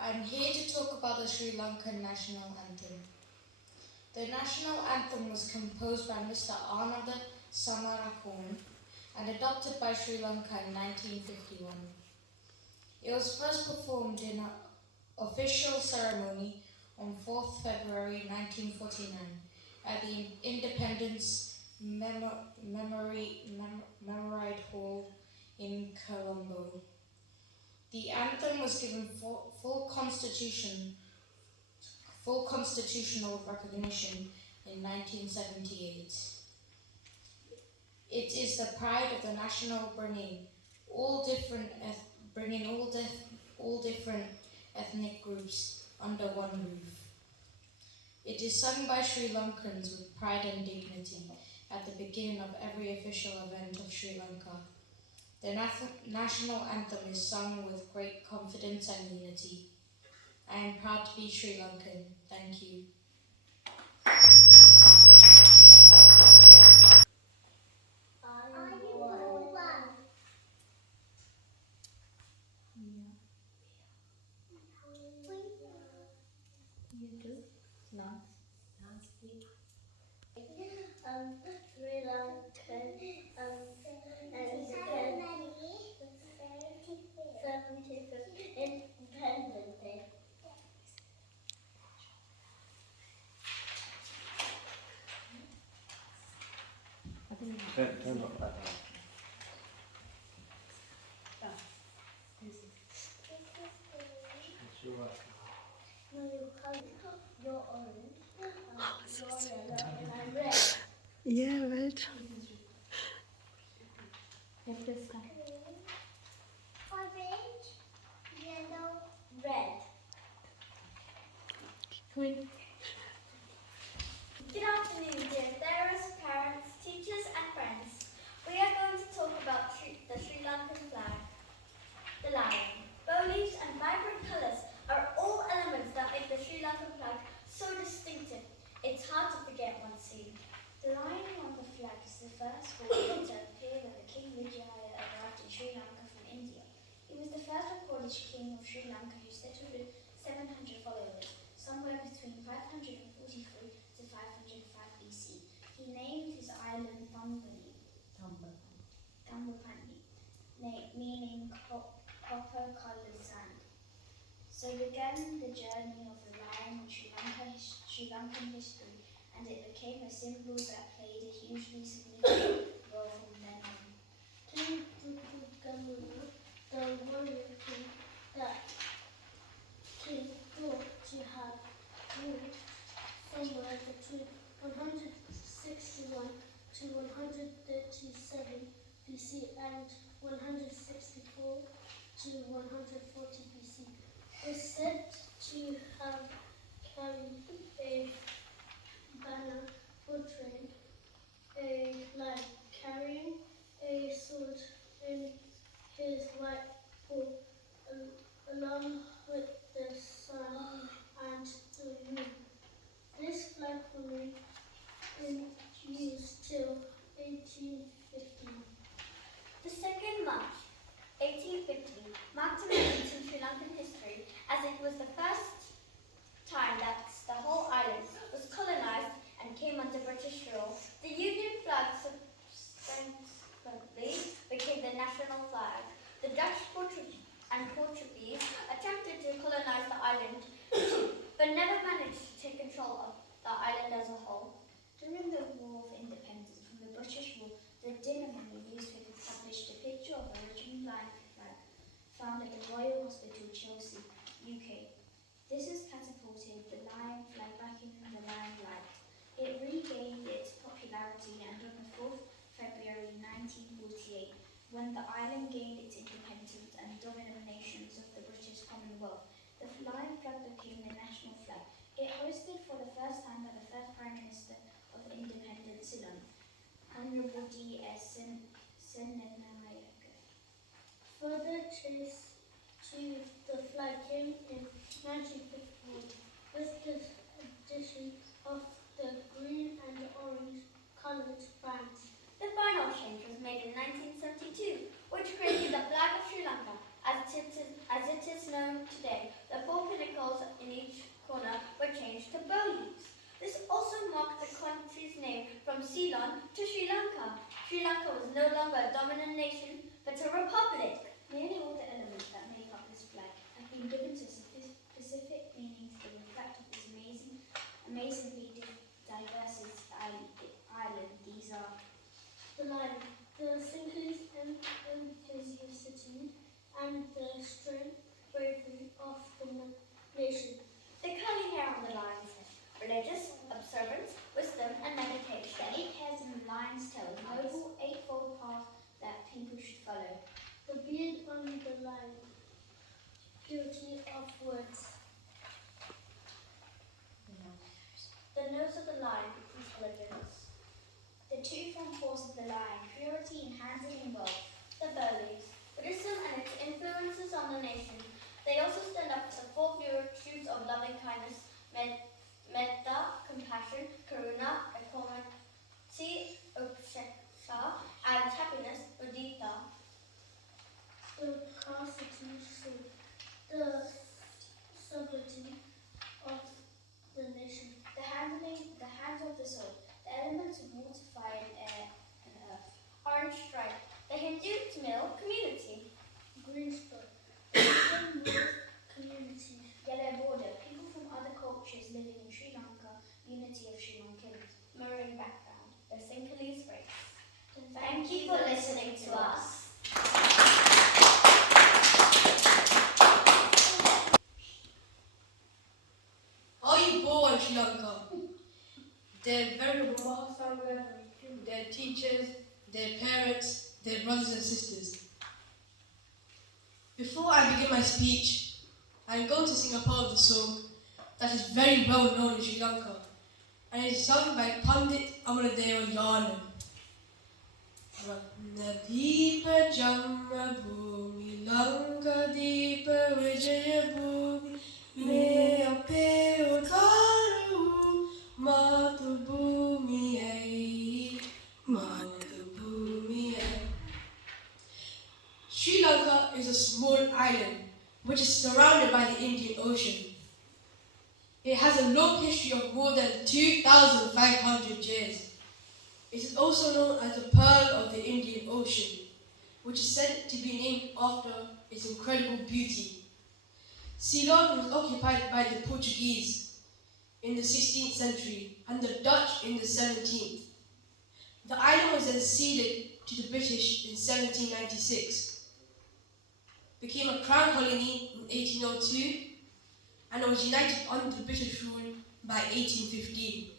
I'm here to talk about the Sri Lankan national anthem. The national anthem was composed by Mr. Ananda Samarakoon and adopted by Sri Lanka in 1951. It was first performed in an official ceremony on 4th February 1949 at the Independence Memorial Hall in Colombo. The anthem was given full constitutional recognition in 1978. It is the pride of the national, bringing all different ethnic groups under one roof. It is sung by Sri Lankans with pride and dignity at the beginning of every official event of Sri Lanka. The national anthem is sung with great confidence and unity. I am proud to be Sri Lankan. Thank you. You do? No. Sri Lankan and 75th Independence Day. Turn off that one. It's your right. No, your colour, you're orange, you're yellow, and I'm red. Yeah, right. If this time. Orange, yellow, red. Queen. Good afternoon, dear parents, teachers and friends. We are going to talk about the Sri Lankan flag. The lion, foliage and vibrant colours are all elements that make the Sri Lankan flag so distinctive. It's hard to forget once seen. The lion on the flag is the first warrior to appear when the King Vijayaya arrived in Sri Lanka from India. He was the first recorded king of Sri Lanka who settled with 700 followers, somewhere between 543 to 505 BC. He named his island Thambapani, meaning copper-coloured sand. So began the journey of the lion in Sri Lankan history, and it became a symbol that played a hugely significant role from then on. King Tutugamuna, the warrior king that king thought to have ruled somewhere between 161 to 137 BC and 164 to 140 BC, was said to have carried a banner portraying a lion carrying a sword in his right paw, along with the sun and the moon. This flag remained in use till 1815. The 2nd March, 1850, marked a moment in Sri Lankan history as it was the first time that the whole island was colonised and came under British rule. The Union flag subsequently became the national flag. The Dutch and Portuguese attempted to colonise the island too, but never managed to take control of the island as a whole. During the War of Independence from the British rule, the Dinnerman newspaper published a picture of a Richmond lion flag found at the Royal Hospital, Chelsea, UK. This has catapulted the lion flag back in the limelight. It regained its popularity, and on the 4th February 1948, when the island gained its independence and dominations of the British Commonwealth, the lion flag became the national flag. It hosted for the first time by the first Prime Minister of Independent Ceylon, Honourable D.S. Senanayake. Further trace to the flag came in 1951 with the addition of the green and orange coloured bands. The final change was made in 1972, which created the flag of Sri Lanka as it is known today. The 4 pinnacles in each corner were changed to bow leaves. This also marked the country's name from Ceylon to Sri Lanka. Sri Lanka was no longer a dominant nation, but a republic. Nearly all the elements that make up this flag have been given to specific meanings to reflect this amazingly diverse island. These are The line, the Sinhalese enthusiasm and the strength, bravery of the nation. The curly hair on the lion's head, religious observance, wisdom, and meditation. the 8 hairs in the lion's tail, a noble eightfold path that people should follow. The beard on the line, purity of words. The nose of the lion, intelligence. The 2 front paws of the lion, purity, enhancing, and wealth. The bow leaves, Buddhism and its influences on the nation. They also stand up for the 4 virtues of loving kindness, metta, compassion, karuna, equanimity, upeksha, and happiness, mudita. The constitution, the sovereignty of the nation. The hands of the soul, the elements of water, fire, air, and earth. Orange stripe, the Hindu Tamil community. Green stripe, Muslim community. Yellow border, people from other cultures living in Sri Lanka, unity of Sri Lankans. Maroon background, the Sinhalese race. Thank you for listening to us. Are you born in Sri Lanka? Their venerable Mahatma, their teachers, their parents, their brothers and sisters. Before I begin my speech, I am going to sing a part of the song that is very well known in Sri Lanka, and it is sung by Pandit Amarudeva Yanam. Ratnadeepa Jamma Bhumi Lanka Deepa Vijaya Bhumi Me Ape Uttaru Matubhumi Ai Matubhumi Ai. Sri Lanka is a small island which is surrounded by the Indian Ocean. It has a long history of more than 2,500 years. It is also known as the Pearl of the Indian Ocean, which is said to be named after its incredible beauty. Ceylon was occupied by the Portuguese in the 16th century and the Dutch in the 17th. The island was then ceded to the British in 1796, became a crown colony in 1802, and was united under British rule by 1815.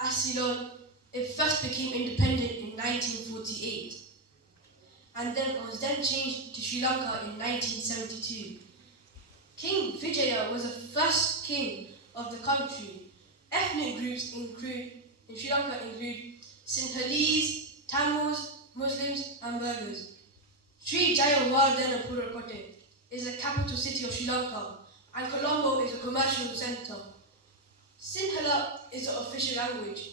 As Ceylon, it first became independent in 1948, and then was then changed to Sri Lanka in 1972. King Vijaya was the first king of the country. Ethnic groups in Sri Lanka include Sinhalese, Tamils, Muslims, and Burghers. Sri Jayawardena Kotte is the capital city of Sri Lanka, and Colombo is a commercial centre. Sinhala is the official language.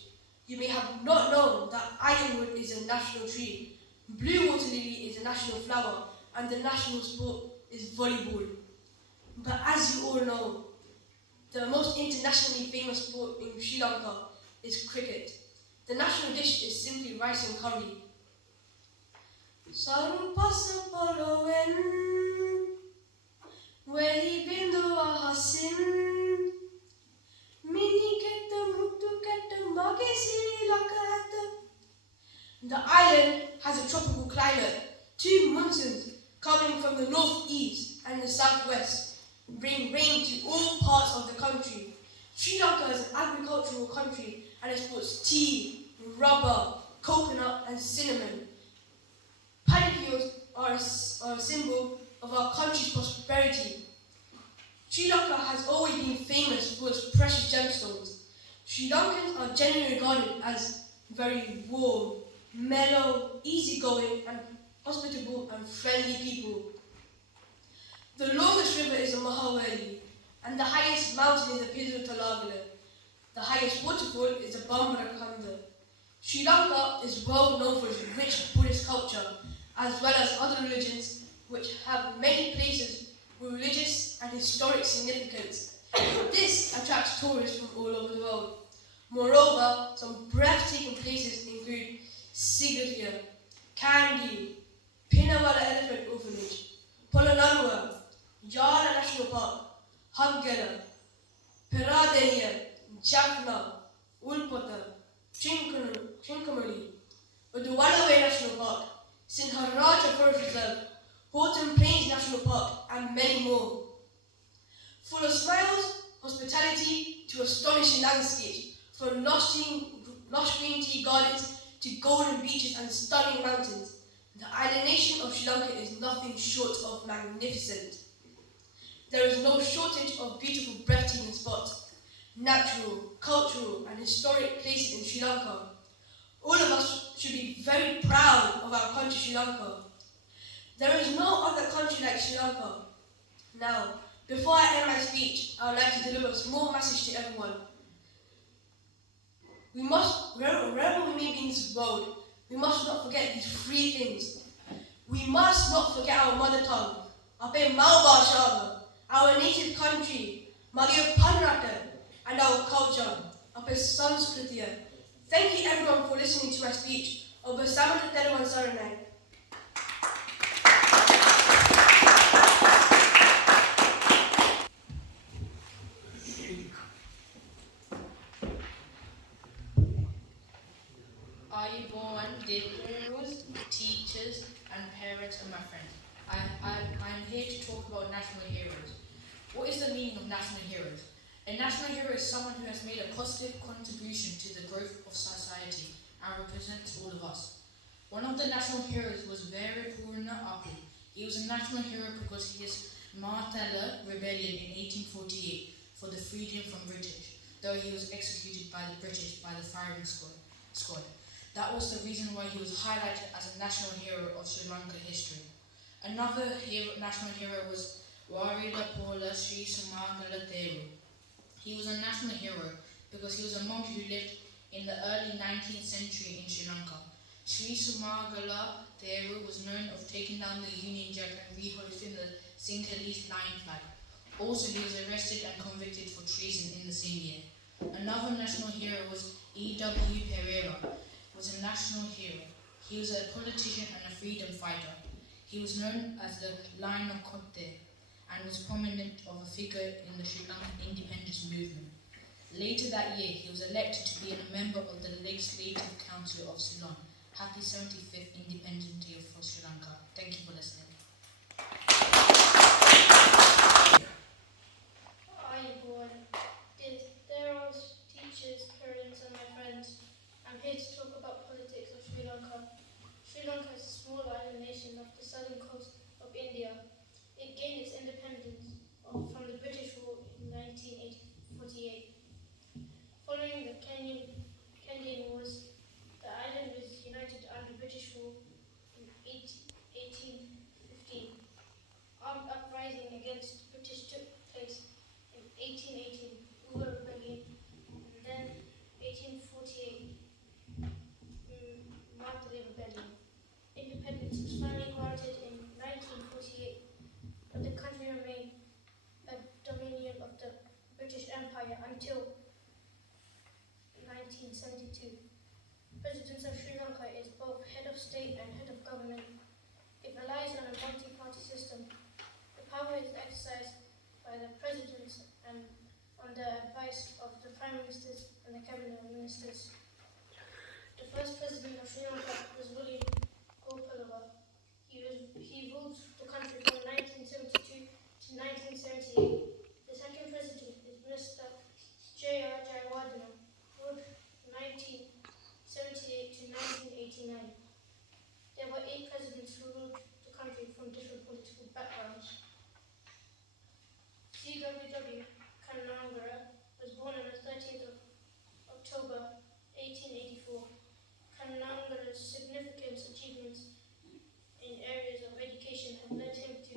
You may have not known that ironwood is a national tree, blue water lily is a national flower, and the national sport is volleyball. But as you all know, the most internationally famous sport in Sri Lanka is cricket. The national dish is simply rice and curry. Sarupasapaloven, Weli bindu ahasin, Mini ketta muttu ketta magesi lakata. The island has a tropical climate. 2 monsoons coming from the northeast and the southwest bring rain to all parts of the country. Sri Lanka is an agricultural country and exports tea, rubber, coconut and cinnamon. Paddy fields are a symbol of our country's prosperity. Sri Lanka has always been famous for its precious gemstones. Sri Lankans are generally regarded as very warm, mellow, easygoing and hospitable and friendly people. The longest river is the Mahaweli, and the highest mountain is the Pidutalagala. The highest waterfall is the Bambarakanda. Sri Lanka is well known for its rich Buddhist culture, as well as other religions which have many places where significance. This attracts tourists from all over the world. Moreover, some breathtaking places include Sigiriya, Kandy, Pinawala Elephant Orphanage, Polonnaruwa, Yala National Park, Hubgala, Peradeniya, Jaffna, Ulpata, Trincomalee, Uduwalaway National Park, Sinharaja Forest Reserve, Horton Plains National Park, and many more. Full of smiles, hospitality to astonishing landscapes, from lush green tea gardens to golden beaches and stunning mountains, the island nation of Sri Lanka is nothing short of magnificent. There is no shortage of beautiful, breathtaking spots, natural, cultural, and historic places in Sri Lanka. All of us should be very proud of our country, Sri Lanka. There is no other country like Sri Lanka. Now, before I end my speech, I would like to deliver a small message to everyone. We must, wherever we may be in this world, we must not forget these three things. We must not forget our mother tongue, Ape Maubashava, our native country, Magyo Panrata, and our culture, Ape Sanskritya. Thank you everyone for listening to my speech. Oba Samantha Teruwan Saranai. Are you born, dear gurus, teachers, and parents, and my friends? I'm here to talk about national heroes. What is the meaning of national heroes? A national hero is someone who has made a positive contribution to the growth of society and represents all of us. One of the national heroes was Veera Purna Apu. He was a national hero because his Martala rebellion in 1848 for the freedom from British, though he was executed by the British by the firing squad. That was the reason why he was highlighted as a national hero of Sri Lanka history. Another national hero was Warida Paula Sri Sumagala Theru. He was a national hero because he was a monk who lived in the early 19th century in Sri Lanka. Sri Sumagala Theru was known of taking down the Union Jack and rehoisting the Sinhalese Lion flag. Also, he was arrested and convicted for treason in the same year. Another national hero was E.W. Pereira. Was a national hero. He was a politician and a freedom fighter. He was known as the Lion of Kotte and was prominent of a figure in the Sri Lankan independence movement. Later that year, he was elected to be a member of the Legislative Council of Ceylon. Happy 75th Independence Day for Sri Lanka. Thank you for listening. Are you born? There are teachers, parents, and my friends. I'm here to talk about politics of Sri Lanka. Sri Lanka is a small island nation off the southern coast of India. It gained its independence from the British rule in 1948. Following the Kenyan Wars, the island was united under British rule in 1815. Armed uprising against the British took place in 1818, Ula Rebellion, and then 1848. Martha Rebellion. Independence was finally granted in 1948, but the country remained a dominion of the British Empire until 1972. President of Sri Lanka is both head of state and head of government. It relies on a multi-party system. The power is exercised by the president and on the advice of the prime ministers and the cabinet ministers. The first president of Sri Lanka was William Gopalova. He ruled the country from 1972 to 1978. The second president is Mr. J.R. Jayawardena, ruled from 1978 to 1989. There were 8 presidents who ruled the country from different political backgrounds. C.W.W. Kannangara was born on the 30th of October 1884. Kannangara's significant achievements in areas of education have led him to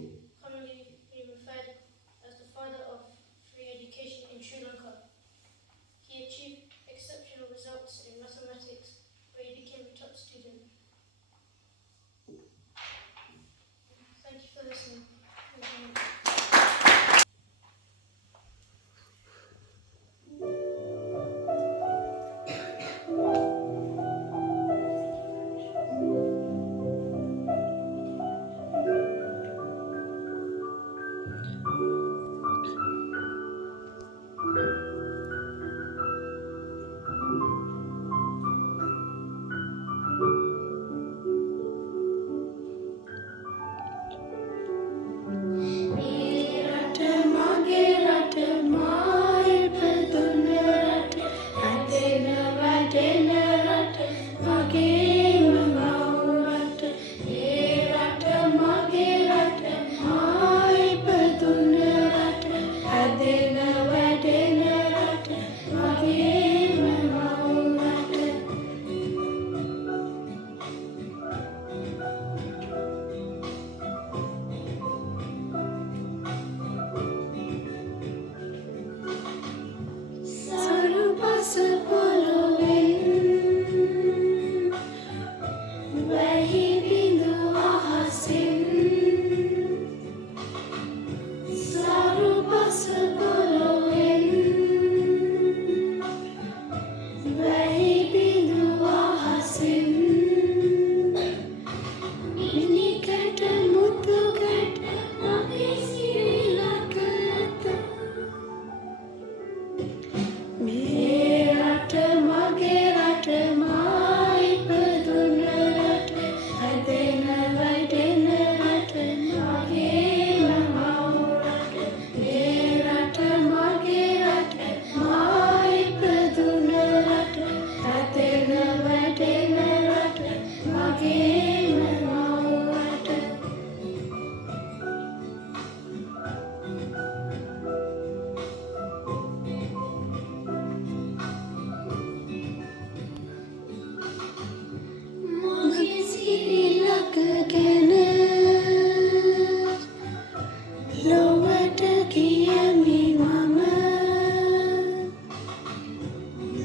ලොවට කියමි මම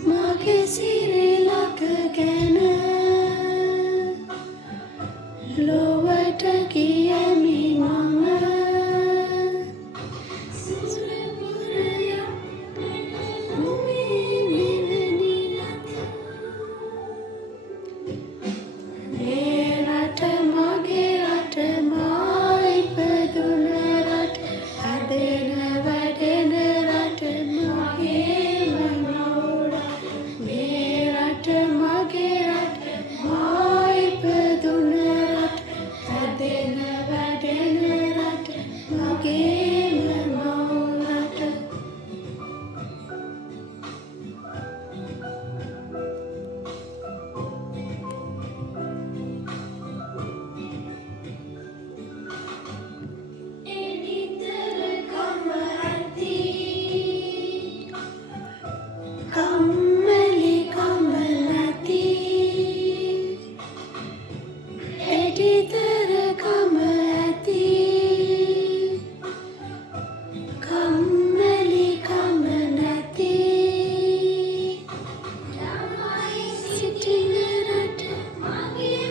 මගේ සිරිලක ගැන ලොවට කියමි මම මේ රට මගේ රට මා ඉපදුන රට හැදෙන වැඩෙන රට මගේම මවුරට මේ රට මගේ රට මා ඉපදුන රට හැදෙන වැඩෙන රට මගේම මවුරට කම්මැලි කම නැති එඩිතර කම ඇති කම්මැලි කම නැති ළමයි සිටින රට මගේ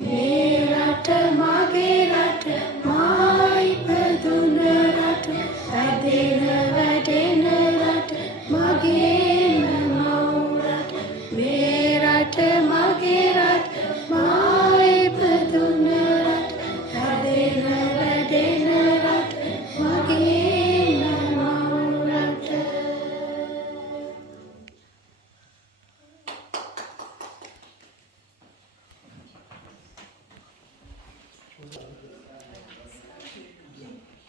මේ රට මගේ රට මා ඉපදුන රට හැදෙන වැඩෙන රට මගේම මවුරට මේ රට මගේ රට මා ඉපදුන රට හැදෙන වැඩෙන රට මගේම මවුරට Well done.